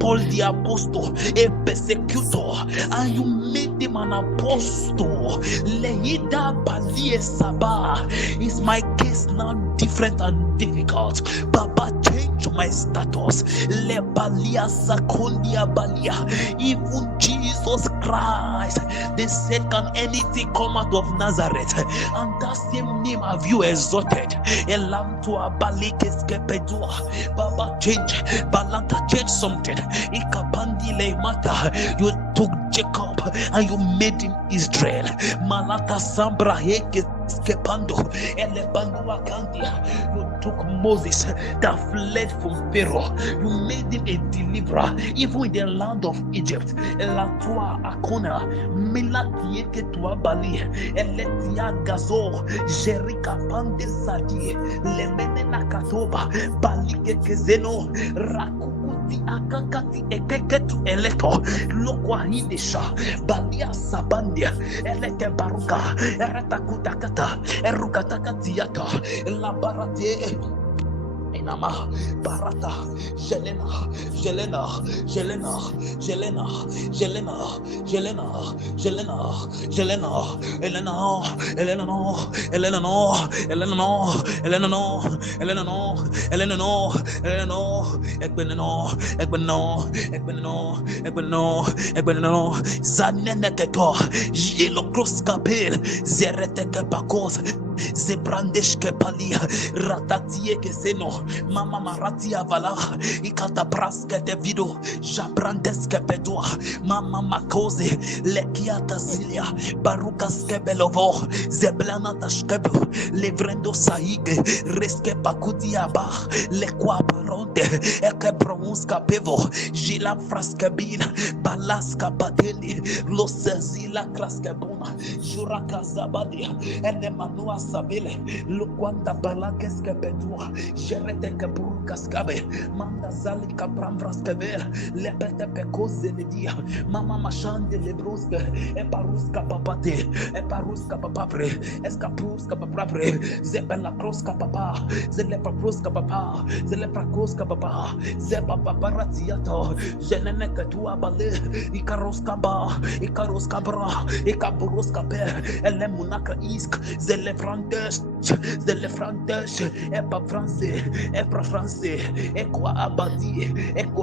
Paul the apostle, a persecutor, and you made him an apostle. Lehida Balie Sabah. Is my case now different and difficult? Baba, change my status. Le Balia Sakondia Balia. Even Jesus Christ, they said, can anything come out of Nazareth? And that same name have you exalted. Elam to Abalikes Kepedua. Baba, change. Balanta, change something. Ikapandi Le Mata. You took Jacob and you made him Israel. Malata Sambra Heke Skepando Elebandu Akandia. You took Moses that fled from Pharaoh. You made him a deliverer, even in the land of Egypt. Elatua Akona Milatieke Tuabali Eletia Gazo Jerika Pande Sadi Lemene Nakatoba Balike Kezeno Raku akakati ekeketu eleto lokwa hidesha balia sabandia eleke baruka eratakutakata erukatakatiata labarate Inama barata jelena jelena jelena jelena jelena jelena jelena jelena elena elena no elena no elena no elena no elena no elena no elena no ekbeneno ekbeneno ekbeneno ekbeneno ekbeneno zanene keto jelo kroskapel zereteke pakos Zebrandeshke palia ratatie keseno mama maratia vala ikata praske de vido jabrandeske pedua mama makoze lekiata zilia barukaske belovo zeblana tashkebo levrendo saige reske pakutia ba lekwa baronde eke bronska pevo jila fraskabina balaska pateli losezila kraskebona juraka zabadia ene manua sabile lukwanda balakes kepedua jerete keburukas kabe manda zali kapramvras kebel lepete pekoze ledia mama mashande lebruske e paruska papate e paruska papapre eskapuska papapre zebela kroska papa zelepa kroska papa zelepa kroska papa zeba paparatiato jenene ketua bale ikaroska ba ikaroska bra ikaburuska pe elemunaka isk zelefrantes epa français epra français eko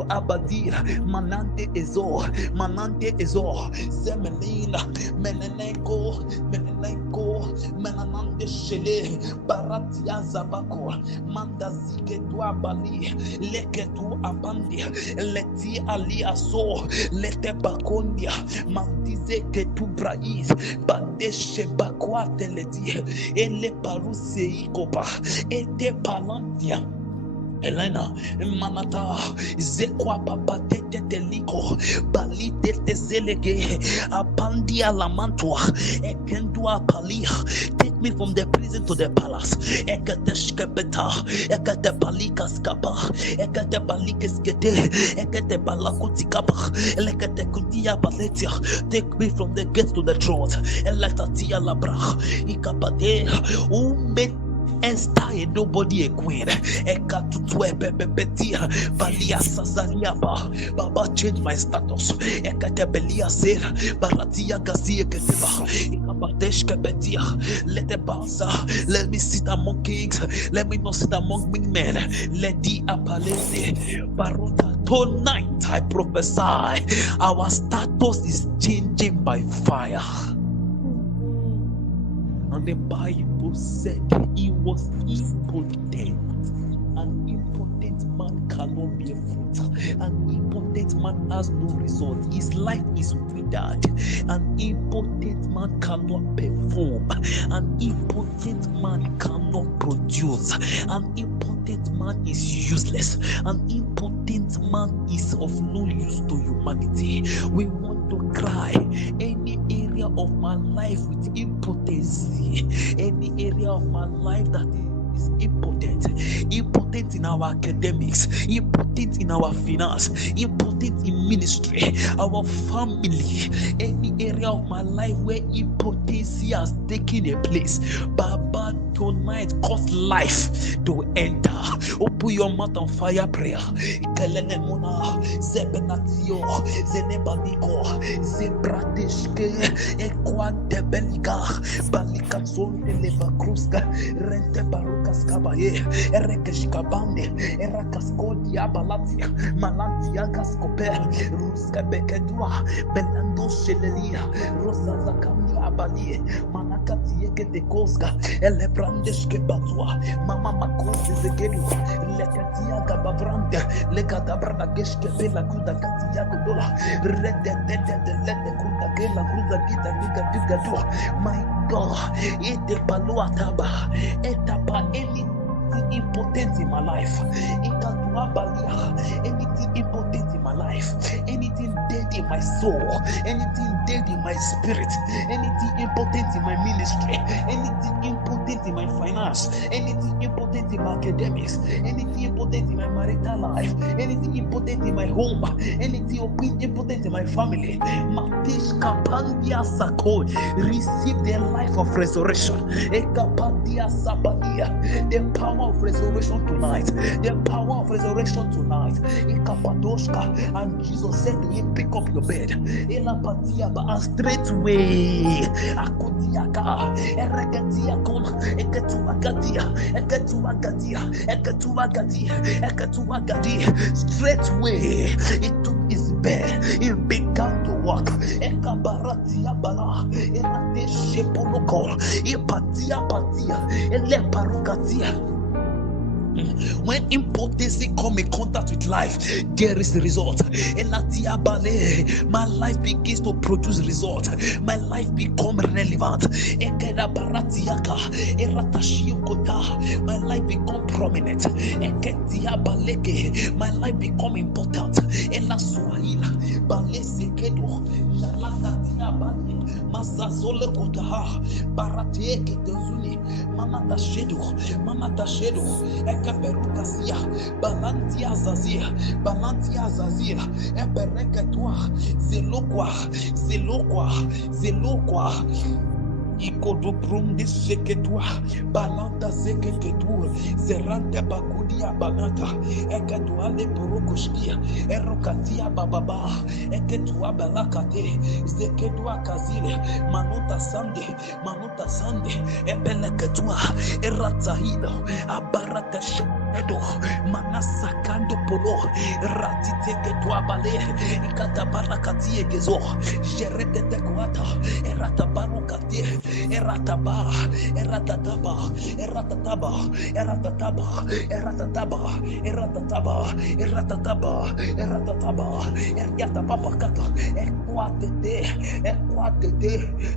abadi manante ezo zemenina meneneko menanande shele baratia zabako mandazike tua bali leketu abandi leti ali aso lete bakondia mandize ketu brais bandeshe bakwate leti ele parusei kopa ete palantia Elena, Manata, Zekwa Papa Teteliko, Balite Zelege, Apandia Lamantua, Ekendua Palia. Take me from the prison to the palace. Ekate Shkepeta, Ekate Palika Skapa, Ekate Palikas Gete, Ekate Balakutikapa, Elekate Kudia Paletia. Take me from the gates to the throne. Eletatia Labra, Ikapate, Umbe. And style nobody a queen. Eka tutue pepepetia. Balia sazalia ba. Baba change my status. Eka tebelia ser. Baratia gazie keteba. Eka badesh kebetia. Let the bouncer. Let me sit among kings. Let me not sit among big men. Let the apalese. Barota. Tonight I prophesy. Our status is changing by fire. And the Bible said he was impotent. An impotent man cannot bear fruit. An impotent man has no result. His life is withered. An impotent man cannot perform. An impotent man cannot produce. An impotent man is useless. An impotent man is of no use to humanity. We want to cry any area of my life with impotency, any area of my life that is impotent in our academics, impotent in our finance, impotent in ministry, our family, any area of my life where impotency has taken a place. Baba, tonight cause life to enter. Open your mouth on fire prayer. Kelenemona, Zebenatio, Zenebaniko, Zebratishke, Equantebeliga, Balikazon de Levacrusca, Rente Barucas Cabaye, Erekeshkabande, Erakascodia Balatia, Malantia Gascoper, Ruska Bekedua, Belando Shelelia, Rosa Zacamia Balie, Manacatieke de Cosca, Elebrandeske Batua, Mama Macos de Gedu, Lecatia Gabavrante, Lecatabrana Geske Bella Kuda Katia Godola, Red de Kuda Gela Kuda Gita Liga Digadua. My God, Ete Paluataba, Etapa anything impotent in my life, anything impotent in my life, anything dead in my soul, anything dead in my spirit, anything impotent in my ministry, anything impotent in my finance, anything impotent in my academics, anything impotent in my marital life, anything impotent in my home, anything impotent in my family. Matish Kapandia Sako, receive the life of resurrection. Ekapandia Sabadia, the power of resurrection tonight, the power of resurrection tonight. Ekapadoshka, and Jesus said to him, pick up your bed. Elapatiaba, and straightway Akutiaka, Erekatiakon, Ekatuagadia, straightway it took his bed, it began to walk. Ekabaratia bala, Elate Shepoloko, Epatia Patia, Eleparukatia. When impotency come in contact with life, there is the result. My life begins to produce result. My life become relevant. My life become prominent. My life become important. Mazazole kotaha, barateke tezuni, mama tashedu, ekaperukasia, balantia zazia, ebereketua, zelokwa. Ikodo brum de seketua, balanta seketua, zerante bakudia banata, ekatua le porokoshkia, erokatia bababa, eketua balakate, zeketua kazile, manuta sande, ebeleketua, eratahida, abarata edo, manasakando polo, ratiteke tua bale, ikatabarakatie gezo, jeretete kuata, eratabarukatie, erataba, eriatapapakata, ekwatete,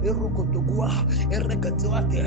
erukotugua, erekutuate.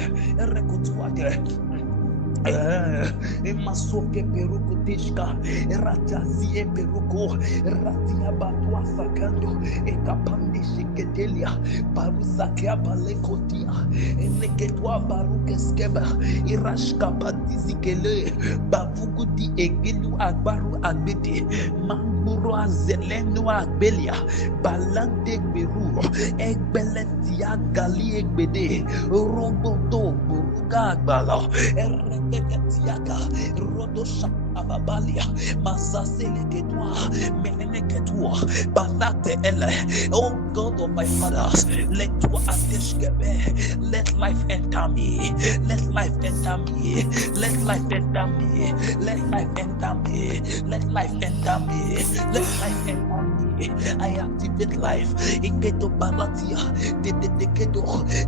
Emasoke peruko tishka, eratazie peruko, ratia batua sakando, ekapande sheketelia, barusakia balekotia, eneketwa barukeskeba, irashka padizikele, bavugu di egelu agbaru agbede, manguru azelenu agbelia, balante beru, egbeletia gali egbede, rogodo buruga agbala, Ereketiaka, Rodosha. Ababalia, Masasele Ketua, Menene Ketua, Balate Ele, oh God of my fathers, let your ateshkebe, let life enter me, let life enter me, let life enter me, let life enter me, let life enter me, let life enter me. I activate life. Iketo Balatia,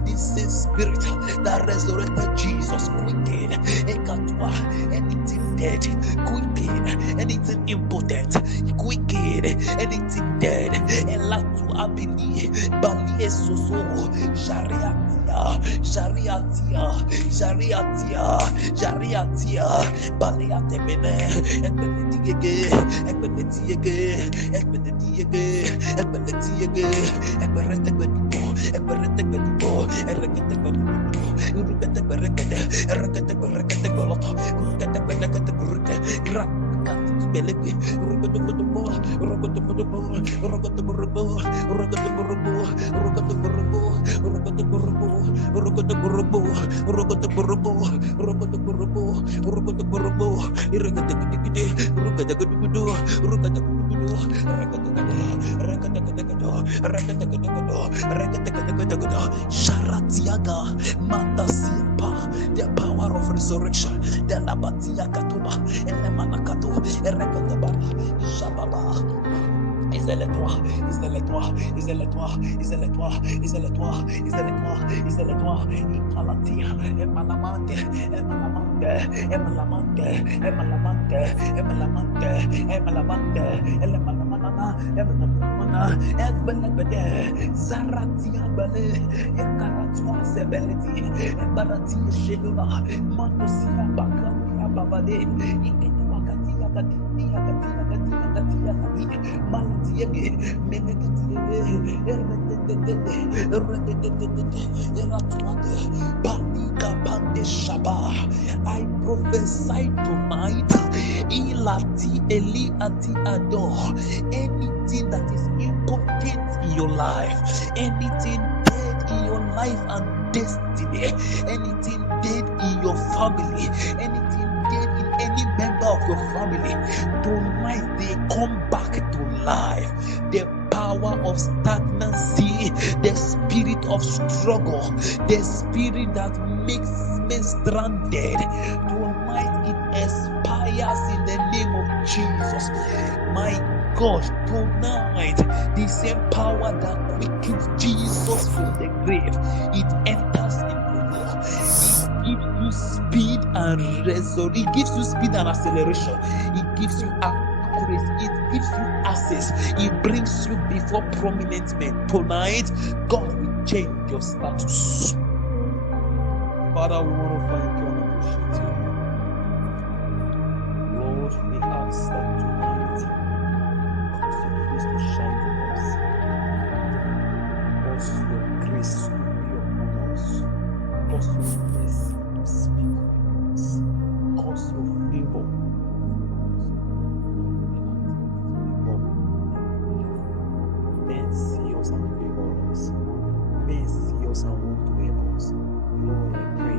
this is spirit that resurrected Jesus, quicken, Ekatwa, anything dead, quicken, anything impotent, quicken, anything dead, Elatu Abili, Bali Soso, Jariatia, Baliatemene, Sharatiaga, Matasiapa, the power of resurrection, the Labatia Katuba, Elemanakato, Erekataba, Shababa. Isele-toi, Ikalatia, Emalamante, Emalamanana, Ebelebede, Zaratia Bale, Ekaratua Sebeleti, Ebarati Shelula, Manosia Bakaria Babade, Iketwakatia Katia Malatiege, Menegatiege, Banika Pande Shaba. I prophesy tonight, Ilati Eli Ati Ador, anything that is impotent in your life, anything dead in your life and destiny, anything dead in your family, anything dead in any member of your family, tonight they come back to life. The power of stagnancy, the spirit of struggle, the spirit that makes men stranded, tonight it expires in the name of Jesus. My God, tonight the same power that quickens Jesus from the grave, it enters into you. It gives you speed and resurrection. It gives you speed and acceleration. It gives you accuracy. It gives you access. It brings you before prominent men. Tonight, God will change your status. Father, we want to thank you and appreciate you. Lord, we ask that tonight, cause your face to shine on us. Cause your grace to be upon us. Cause your mercy to speak for us. Cause your favor. Men see us and favor us. Men see us and want to help us. Lord, I pray